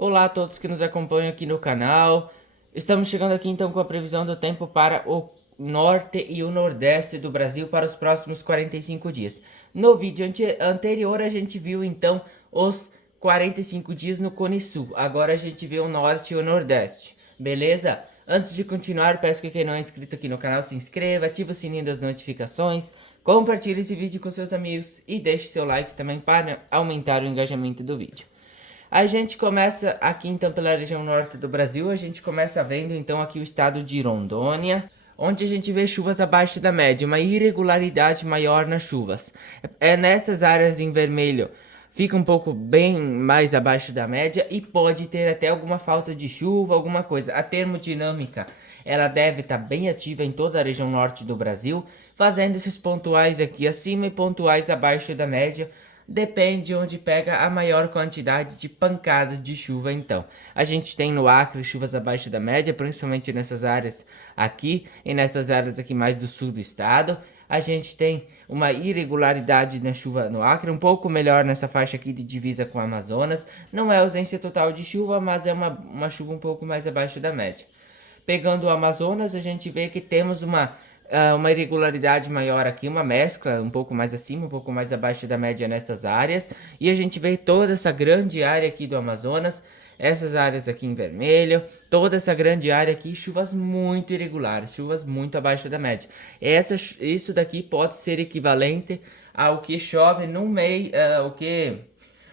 Olá a todos que nos acompanham aqui no canal. Estamos chegando aqui então com a previsão do tempo para o norte e o nordeste do Brasil para os próximos 45 dias. No vídeo anterior a gente viu então os 45 dias no Cone Sul. Agora a gente vê o norte e o nordeste. Beleza? Antes de continuar, peço que quem não é inscrito aqui no canal se inscreva, ative o sininho das notificações, compartilhe esse vídeo com seus amigos e deixe seu like também para aumentar o engajamento do vídeo. A gente começa aqui então pela região norte do Brasil, a gente começa vendo então aqui o estado de Rondônia, onde a gente vê chuvas abaixo da média, uma irregularidade maior nas chuvas. Nessas áreas em vermelho fica um pouco bem mais abaixo da média e pode ter até alguma falta de chuva, alguma coisa. A termodinâmica, ela deve estar bem ativa em toda a região norte do Brasil, fazendo esses pontuais aqui acima e pontuais abaixo da média. Depende onde pega a maior quantidade de pancadas de chuva então. A gente tem no Acre chuvas abaixo da média, principalmente nessas áreas aqui e nessas áreas aqui mais do sul do estado. A gente tem uma irregularidade na chuva no Acre, um pouco melhor nessa faixa aqui de divisa com o Amazonas. Não é ausência total de chuva, mas é uma chuva um pouco mais abaixo da média. Pegando o Amazonas, a gente vê que temos uma irregularidade maior aqui, uma mescla um pouco mais acima, um pouco mais abaixo da média nestas áreas. E a gente vê toda essa grande área aqui do Amazonas, essas áreas aqui em vermelho, toda essa grande área aqui, chuvas muito irregulares, chuvas muito abaixo da média. Isso daqui pode ser equivalente ao que chove no meio, o que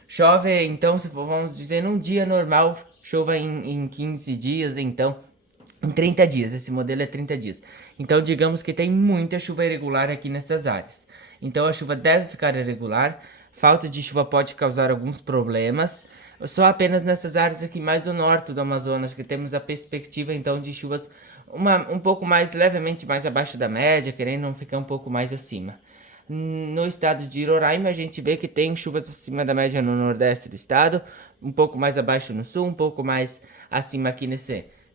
chove, então, se for, vamos dizer, num dia normal, chova em 15 dias, então em 30 dias, esse modelo é 30 dias. Então, digamos que tem muita chuva irregular aqui nessas áreas. Então, a chuva deve ficar irregular. Falta de chuva pode causar alguns problemas. Só apenas nessas áreas aqui mais do norte do Amazonas que temos a perspectiva, então, de chuvas um pouco mais, levemente mais abaixo da média, querendo não ficar um pouco mais acima. No estado de Roraima, a gente vê que tem chuvas acima da média no nordeste do estado, um pouco mais abaixo no sul, um pouco mais acima aqui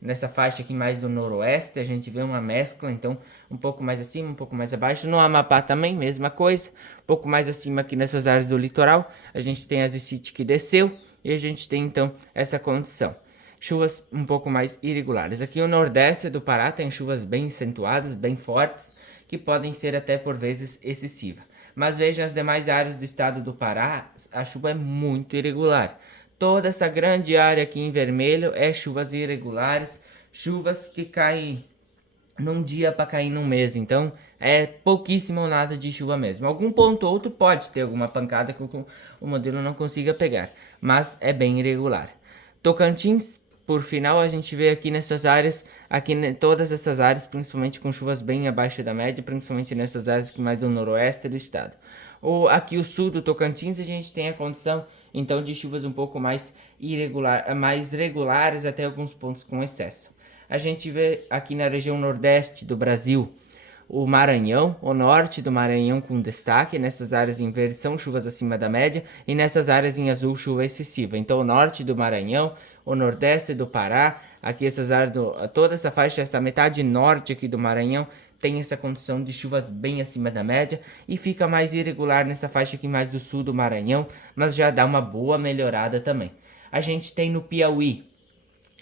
nessa faixa aqui mais do noroeste, a gente vê uma mescla, então um pouco mais acima, um pouco mais abaixo. No Amapá também, mesma coisa, um pouco mais acima aqui nessas áreas do litoral, a gente tem a Zicite que desceu e a gente tem então essa condição. Chuvas um pouco mais irregulares. Aqui o nordeste do Pará tem chuvas bem acentuadas, bem fortes, que podem ser até por vezes excessivas. Mas veja as demais áreas do estado do Pará, a chuva é muito irregular. Toda essa grande área aqui em vermelho é chuvas irregulares, chuvas que caem num dia para cair num mês, então é pouquíssimo ou nada de chuva mesmo. Algum ponto ou outro pode ter alguma pancada que o modelo não consiga pegar, mas é bem irregular. Tocantins, por final, a gente vê aqui nessas áreas, todas essas áreas, principalmente com chuvas bem abaixo da média, principalmente nessas áreas que mais do noroeste do estado. Aqui o sul do Tocantins a gente tem a condição então de chuvas um pouco mais mais regulares, até alguns pontos com excesso. A gente vê aqui na região nordeste do Brasil o Maranhão, o norte do Maranhão com destaque. Nessas áreas em verde são chuvas acima da média e nessas áreas em azul chuva excessiva. Então o norte do Maranhão, o nordeste do Pará, aqui essas áreas, toda essa faixa, essa metade norte aqui do Maranhão tem essa condição de chuvas bem acima da média e fica mais irregular nessa faixa aqui mais do sul do Maranhão, mas já dá uma boa melhorada também. A gente tem no Piauí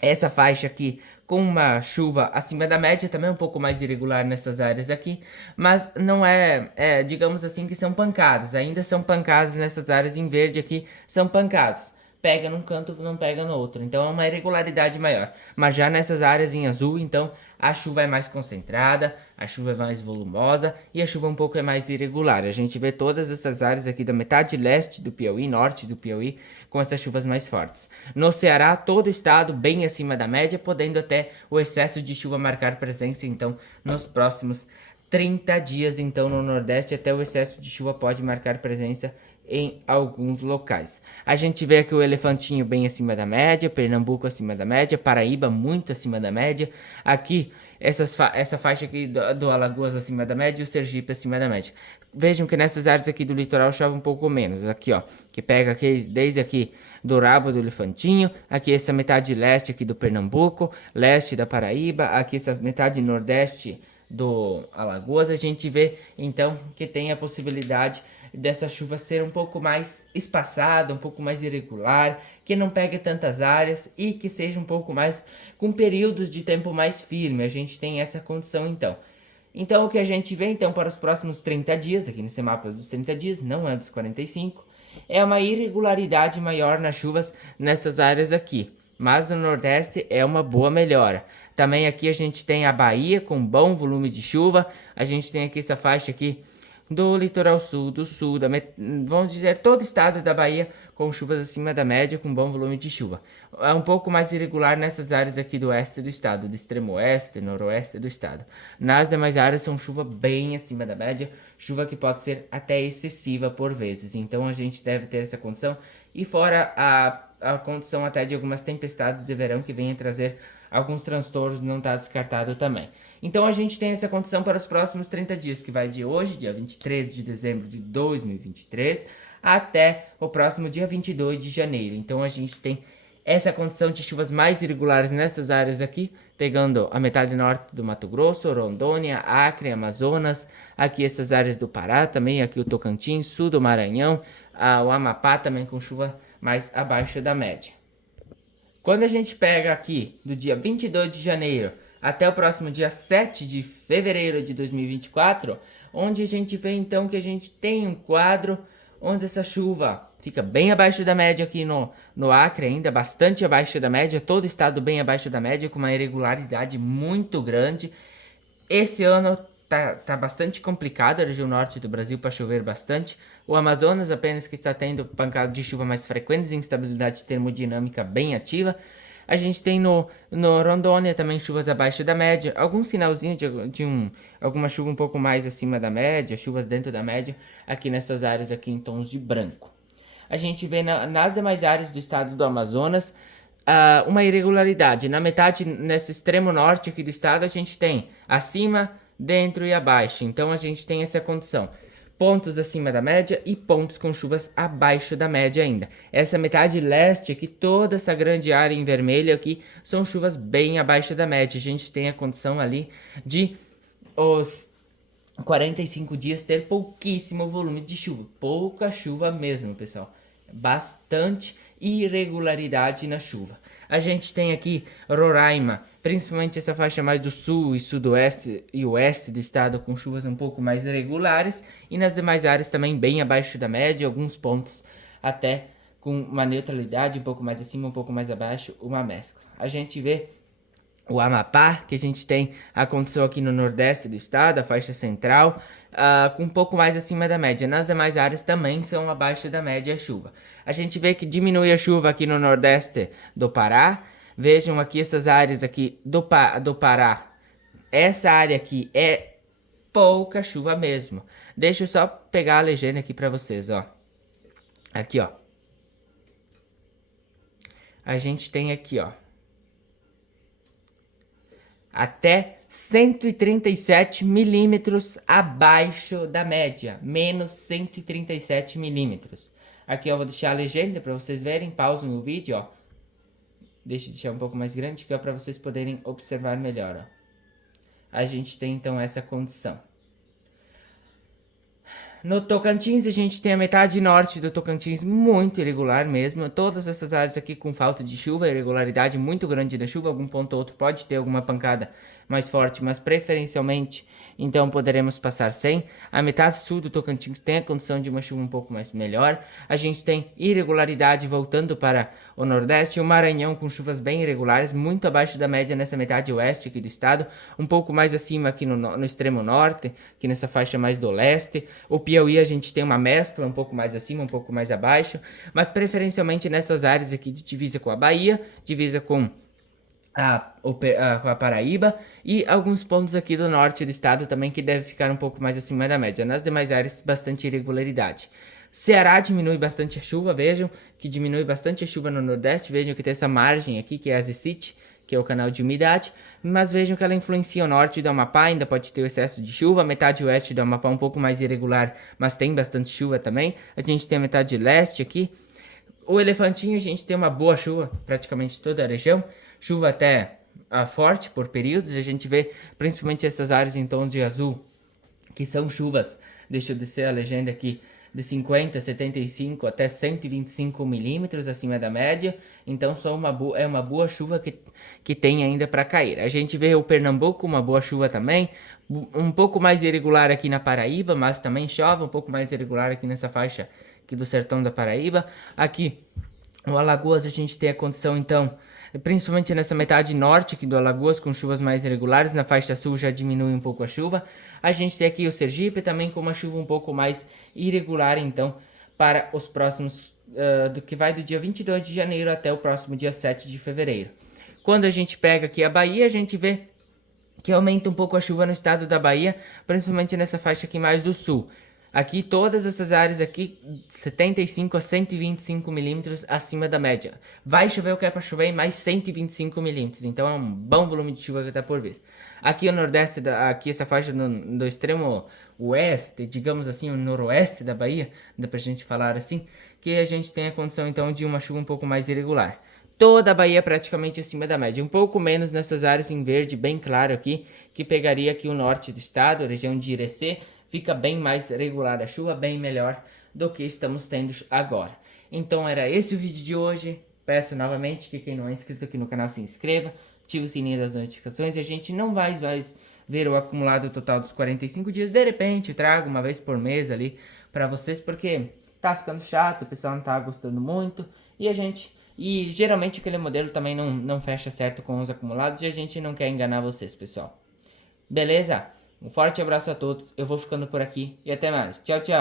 essa faixa aqui com uma chuva acima da média, também um pouco mais irregular nessas áreas aqui, mas não digamos assim que são pancadas, ainda são pancadas nessas áreas em verde aqui, são pancadas. Pega num canto, não pega no outro, então é uma irregularidade maior. Mas já nessas áreas em azul, então a chuva é mais concentrada, a chuva é mais volumosa e a chuva um pouco é mais irregular. A gente vê todas essas áreas aqui da metade leste do Piauí, norte do Piauí, com essas chuvas mais fortes. No Ceará, todo o estado bem acima da média, podendo até o excesso de chuva marcar presença, então, nos próximos 30 dias, então, no Nordeste, até o excesso de chuva pode marcar presença em alguns locais. A gente vê aqui o Elefantinho bem acima da média, Pernambuco acima da média, Paraíba muito acima da média. Aqui, essa faixa aqui do Alagoas acima da média e o Sergipe acima da média. Vejam que nessas áreas aqui do litoral chove um pouco menos. Aqui, ó, que pega aqui, desde aqui do rabo do Elefantinho, aqui essa metade leste aqui do Pernambuco, leste da Paraíba, aqui essa metade nordeste do Alagoas, a gente vê então que tem a possibilidade dessa chuva ser um pouco mais espaçada, um pouco mais irregular, que não pegue tantas áreas e que seja um pouco mais com períodos de tempo mais firme. A gente tem essa condição então. Então o que a gente vê então para os próximos 30 dias, aqui nesse mapa dos 30 dias, não é dos 45, é uma irregularidade maior nas chuvas nessas áreas aqui. Mas no Nordeste é uma boa melhora. Também aqui a gente tem a Bahia com bom volume de chuva. A gente tem aqui essa faixa aqui do litoral sul, do sul, vamos dizer, todo o estado da Bahia com chuvas acima da média, com bom volume de chuva. É um pouco mais irregular nessas áreas aqui do oeste do estado, do extremo oeste, noroeste do estado. Nas demais áreas são chuva bem acima da média, chuva que pode ser até excessiva por vezes. Então a gente deve ter essa condição. E fora a condição até de algumas tempestades de verão que venham trazer alguns transtornos, não está descartado também. Então a gente tem essa condição para os próximos 30 dias, que vai de hoje, dia 23 de dezembro de 2023, até o próximo dia 22 de janeiro. Então a gente tem essa condição de chuvas mais irregulares nessas áreas aqui, pegando a metade norte do Mato Grosso, Rondônia, Acre, Amazonas, aqui essas áreas do Pará também, aqui o Tocantins, sul do Maranhão, o Amapá também com chuva mais abaixo da média. Quando a gente pega aqui do dia 22 de janeiro até o próximo dia 7 de fevereiro de 2024, onde a gente vê então que a gente tem um quadro onde essa chuva fica bem abaixo da média aqui no Acre ainda, bastante abaixo da média, todo o estado bem abaixo da média, com uma irregularidade muito grande. Esse ano tá bastante complicado a região norte do Brasil para chover bastante. O Amazonas apenas que está tendo pancadas de chuva mais frequentes e instabilidade termodinâmica bem ativa. A gente tem no Rondônia também chuvas abaixo da média, algum sinalzinho de alguma chuva um pouco mais acima da média, chuvas dentro da média, aqui nessas áreas aqui em tons de branco. A gente vê nas demais áreas do estado do Amazonas uma irregularidade. Na metade, nesse extremo norte aqui do estado, a gente tem acima, dentro e abaixo. Então a gente tem essa condição. Pontos acima da média e pontos com chuvas abaixo da média ainda. Essa metade leste aqui, toda essa grande área em vermelho aqui, são chuvas bem abaixo da média. A gente tem a condição ali de os 45 dias ter pouquíssimo volume de chuva. Pouca chuva mesmo, pessoal. Bastante irregularidade na chuva. A gente tem aqui Roraima, principalmente essa faixa mais do sul e sudoeste e oeste do estado, com chuvas um pouco mais irregulares, e nas demais áreas também bem abaixo da média, alguns pontos até com uma neutralidade, um pouco mais acima, um pouco mais abaixo, uma mescla. A gente vê o Amapá, que a gente tem a condição aqui no nordeste do estado, a faixa central, com um pouco mais acima da média. Nas demais áreas também são abaixo da média a chuva. A gente vê que diminui a chuva aqui no nordeste do Pará. Vejam aqui essas áreas aqui do Pará. Essa área aqui é pouca chuva mesmo. Deixa eu só pegar a legenda aqui para vocês, ó. Aqui, ó. A gente tem aqui, ó, até 137 milímetros abaixo da média, menos 137 milímetros. Aqui eu vou deixar a legenda para vocês verem, pausem o vídeo, ó. Deixa eu deixar um pouco mais grande, que é para vocês poderem observar melhor, ó. A gente tem então essa condição. No Tocantins, a gente tem a metade norte do Tocantins muito irregular mesmo. Todas essas áreas aqui com falta de chuva, irregularidade muito grande da chuva. Algum ponto ou outro pode ter alguma pancada mais forte, mas preferencialmente, então poderemos passar sem. A metade sul do Tocantins tem a condição de uma chuva um pouco mais melhor. A gente tem irregularidade voltando para o Nordeste. O Maranhão com chuvas bem irregulares, muito abaixo da média nessa metade oeste aqui do estado. Um pouco mais acima aqui no extremo norte, aqui nessa faixa mais do leste. O Piauí a gente tem uma mescla um pouco mais acima, um pouco mais abaixo, mas preferencialmente nessas áreas aqui de divisa com a Bahia, divisa com a Paraíba e alguns pontos aqui do norte do estado também que deve ficar um pouco mais acima da média. Nas demais áreas, bastante irregularidade. Ceará diminui bastante a chuva, vejam que diminui bastante a chuva no Nordeste, vejam que tem essa margem aqui que é a Zicite, que é o canal de umidade, mas vejam que ela influencia o norte do Amapá, ainda pode ter o excesso de chuva, a metade oeste do Amapá um pouco mais irregular, mas tem bastante chuva também. A gente tem a metade leste aqui. O Elefantinho a gente tem uma boa chuva, praticamente toda a região, chuva até forte por períodos, a gente vê principalmente essas áreas em tons de azul, que são chuvas, deixa eu descer a legenda aqui, de 50, 75 até 125 milímetros acima da média. Então é uma boa chuva que tem ainda para cair. A gente vê o Pernambuco, uma boa chuva também. Um pouco mais irregular aqui na Paraíba, mas também chove. Um pouco mais irregular aqui nessa faixa aqui do sertão da Paraíba. Aqui no Alagoas a gente tem a condição então, principalmente nessa metade norte aqui do Alagoas, com chuvas mais irregulares. Na faixa sul já diminui um pouco a chuva. A gente tem aqui o Sergipe também com uma chuva um pouco mais irregular então, para os próximos, do que vai do dia 22 de janeiro até o próximo dia 7 de fevereiro. Quando a gente pega aqui a Bahia, a gente vê que aumenta um pouco a chuva no estado da Bahia, principalmente nessa faixa aqui mais do sul. Aqui, todas essas áreas aqui, 75 a 125 milímetros acima da média. Vai chover o que é para chover em mais 125 milímetros, então é um bom volume de chuva que está por vir. Aqui o nordeste, aqui essa faixa do extremo oeste, digamos assim, o noroeste da Bahia, dá pra gente falar assim, que a gente tem a condição então de uma chuva um pouco mais irregular. Toda a Bahia praticamente acima da média, um pouco menos nessas áreas em verde bem claro aqui, que pegaria aqui o norte do estado, a região de Irecê, fica bem mais regular a chuva, bem melhor do que estamos tendo agora. Então era esse o vídeo de hoje, peço novamente que quem não é inscrito aqui no canal se inscreva, ative o sininho das notificações e a gente não vai mais ver o acumulado total dos 45 dias, de repente trago uma vez por mês ali para vocês, porque tá ficando chato, o pessoal não tá gostando muito e geralmente aquele modelo também não fecha certo com os acumulados e a gente não quer enganar vocês, pessoal. Beleza? Um forte abraço a todos, eu vou ficando por aqui e até mais. Tchau, tchau.